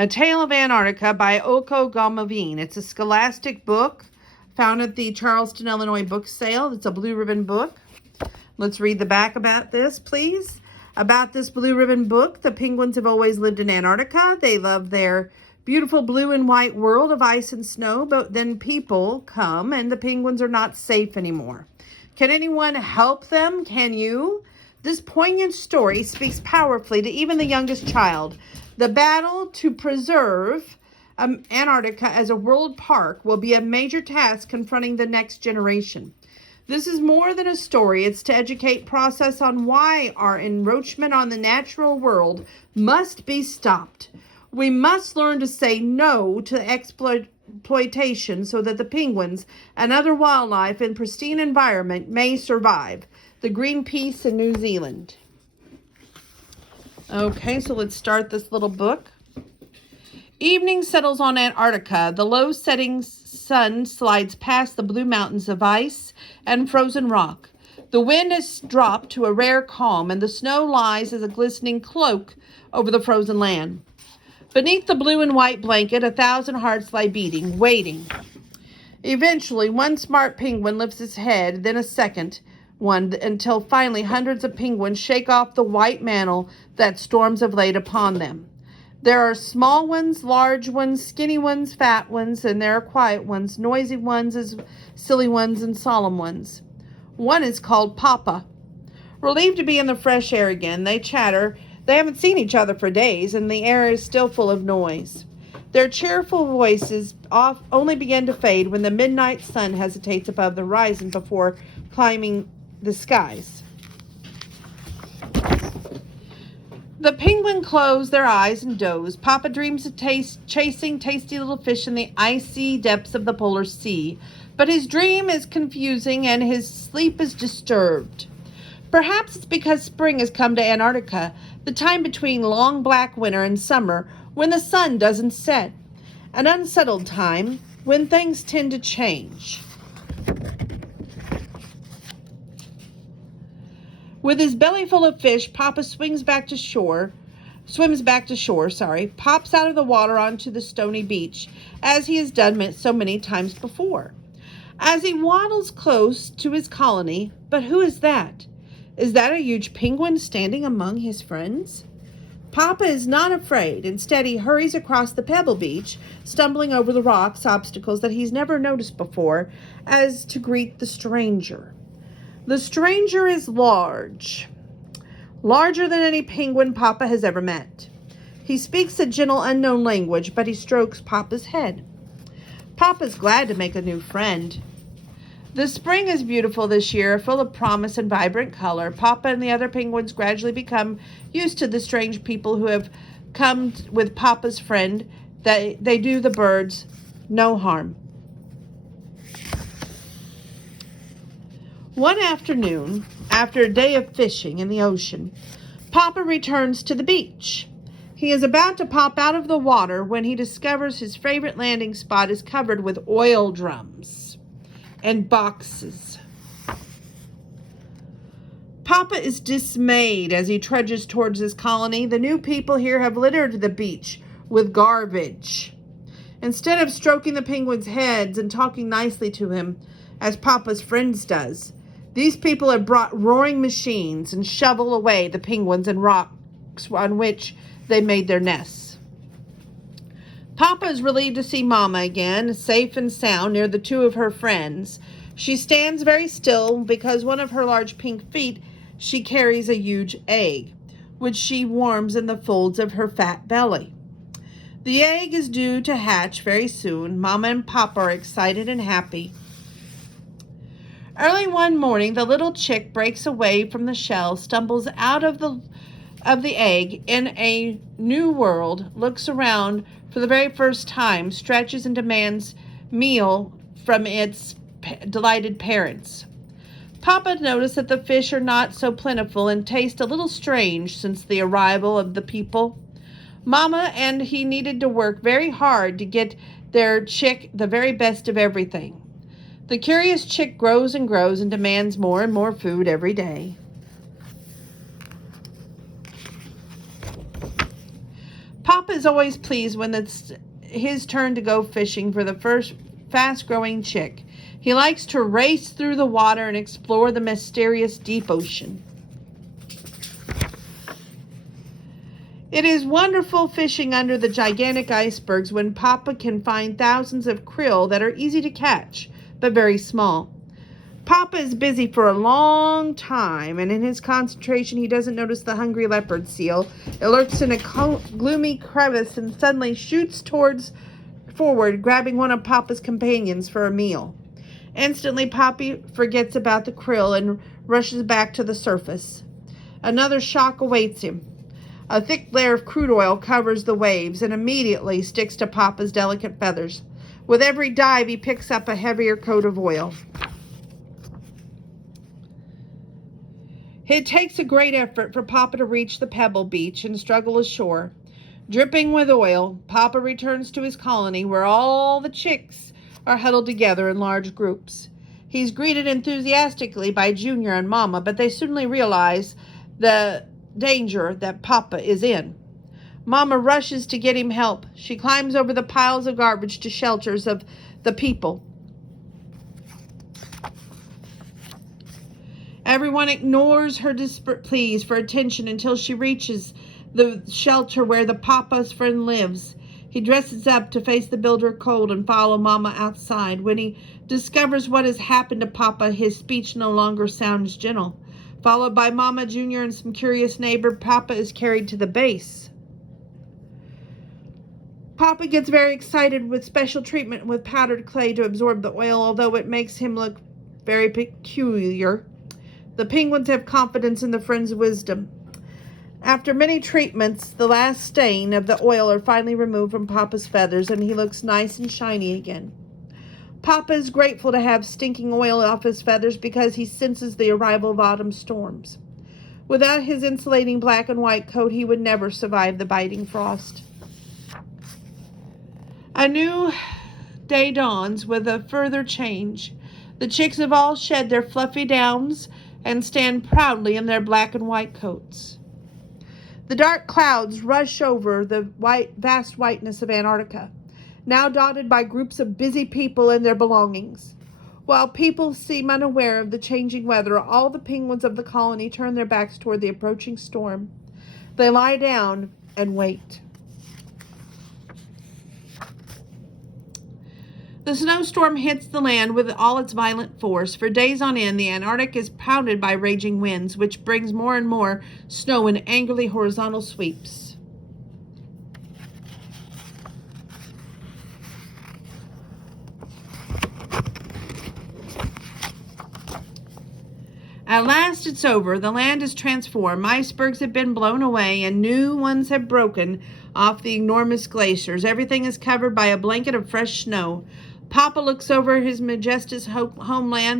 A Tale of Antarctica by Ulco Glummerveen. It's a scholastic book found at the Charleston, Illinois book sale. It's a blue ribbon book. Let's read the back about this, please. About this blue ribbon book, the penguins have always lived in Antarctica. They love their beautiful blue and white world of ice and snow, but then people come and the penguins are not safe anymore. Can anyone help them? Can you? This poignant story speaks powerfully to even the youngest child. The battle to preserve Antarctica as a world park will be a major task confronting the next generation. This is more than a story. It's to educate process on why our encroachment on the natural world must be stopped. We must learn to say no to exploitation so that the penguins and other wildlife in pristine environment may survive. The Greenpeace in New Zealand. Okay, so let's start this little book. Evening settles on Antarctica. The low-setting sun slides past the blue mountains of ice and frozen rock. The wind has dropped to a rare calm, and the snow lies as a glistening cloak over the frozen land. Beneath the blue and white blanket, 1,000 hearts lie beating, waiting. Eventually, one smart penguin lifts his head, then a second one, until finally hundreds of penguins shake off the white mantle that storms have laid upon them. There are small ones, large ones, skinny ones, fat ones, and there are quiet ones, noisy ones, silly ones, and solemn ones. One is called Papa. Relieved to be in the fresh air again, they chatter. They haven't seen each other for days, and the air is still full of noise. Their cheerful voices only begin to fade when the midnight sun hesitates above the horizon before climbing the skies. The penguin close their eyes and doze. Papa dreams of chasing tasty little fish in the icy depths of the polar sea. But his dream is confusing and his sleep is disturbed. Perhaps it's because spring has come to Antarctica, the time between long black winter and summer when the sun doesn't set. An unsettled time when things tend to change. With his belly full of fish, Papa swims back to shore, pops out of the water onto the stony beach, as he has done so many times before. As he waddles close to his colony, but who is that? Is that a huge penguin standing among his friends? Papa is not afraid. Instead, he hurries across the pebble beach, stumbling over the rocks, obstacles that he's never noticed before, as to greet the stranger. The stranger is larger than any penguin Papa has ever met. He speaks a gentle, unknown language, but he strokes Papa's head. Papa's glad to make a new friend. The spring is beautiful this year, full of promise and vibrant color. Papa and the other penguins gradually become used to the strange people who have come with Papa's friend. They do the birds no harm. One afternoon, after a day of fishing in the ocean, Papa returns to the beach. He is about to pop out of the water when he discovers his favorite landing spot is covered with oil drums and boxes. Papa is dismayed as he trudges towards his colony. The new people here have littered the beach with garbage. Instead of stroking the penguins' heads and talking nicely to him, as Papa's friends does, these people have brought roaring machines and shovel away the penguins and rocks on which they made their nests. Papa is relieved to see Mama again, safe and sound near the two of her friends. She stands very still because one of her large pink feet she carries a huge egg, which she warms in the folds of her fat belly. The egg is due to hatch very soon. Mama and Papa are excited and happy. Early one morning, the little chick breaks away from the shell, stumbles out of the egg in a new world, looks around for the very first time, stretches and demands meal from its delighted parents. Papa noticed that the fish are not so plentiful and taste a little strange since the arrival of the people. Mama and he needed to work very hard to get their chick the very best of everything. The curious chick grows and grows and demands more and more food every day. Papa Papa is always pleased when it's his turn to go fishing for the first fast-growing chick. He likes to race through the water and explore the mysterious deep ocean. It is wonderful fishing under the gigantic icebergs when Papa can find thousands of krill that are easy to catch, but very small. Papa is busy for a long time, and in his concentration he doesn't notice the hungry leopard seal. It lurks in a gloomy crevice and suddenly shoots forward, grabbing one of Papa's companions for a meal. Instantly, Papa forgets about the krill and rushes back to the surface. Another shock awaits him. A thick layer of crude oil covers the waves and immediately sticks to Papa's delicate feathers. With every dive, he picks up a heavier coat of oil. It takes a great effort for Papa to reach the pebble beach and struggle ashore. Dripping with oil, Papa returns to his colony where all the chicks are huddled together in large groups. He's greeted enthusiastically by Junior and Mama, but they suddenly realize the danger that Papa is in. Mama rushes to get him help. She climbs over the piles of garbage to shelters of the people. Everyone ignores her desperate pleas for attention until she reaches the shelter where the Papa's friend lives. He dresses up to face the bitter cold and follow Mama outside. When he discovers what has happened to Papa, his speech no longer sounds gentle. Followed by Mama, Junior, and some curious neighbor, Papa is carried to the base. Papa gets very excited with special treatment with powdered clay to absorb the oil, although it makes him look very peculiar. The penguins have confidence in the friend's wisdom. After many treatments, the last stain of the oil are finally removed from Papa's feathers, and he looks nice and shiny again. Papa is grateful to have stinking oil off his feathers because he senses the arrival of autumn storms. Without his insulating black and white coat, he would never survive the biting frost. A new day dawns with a further change. The chicks have all shed their fluffy downs and stand proudly in their black and white coats. The dark clouds rush over the vast whiteness of Antarctica, now dotted by groups of busy people and their belongings. While people seem unaware of the changing weather, all the penguins of the colony turn their backs toward the approaching storm. They lie down and wait. The snowstorm hits the land with all its violent force. For days on end, the Antarctic is pounded by raging winds, which brings more and more snow in angrily horizontal sweeps. At last it's over. The land is transformed. Icebergs have been blown away and new ones have broken off the enormous glaciers. Everything is covered by a blanket of fresh snow. Papa looks over his majestic homeland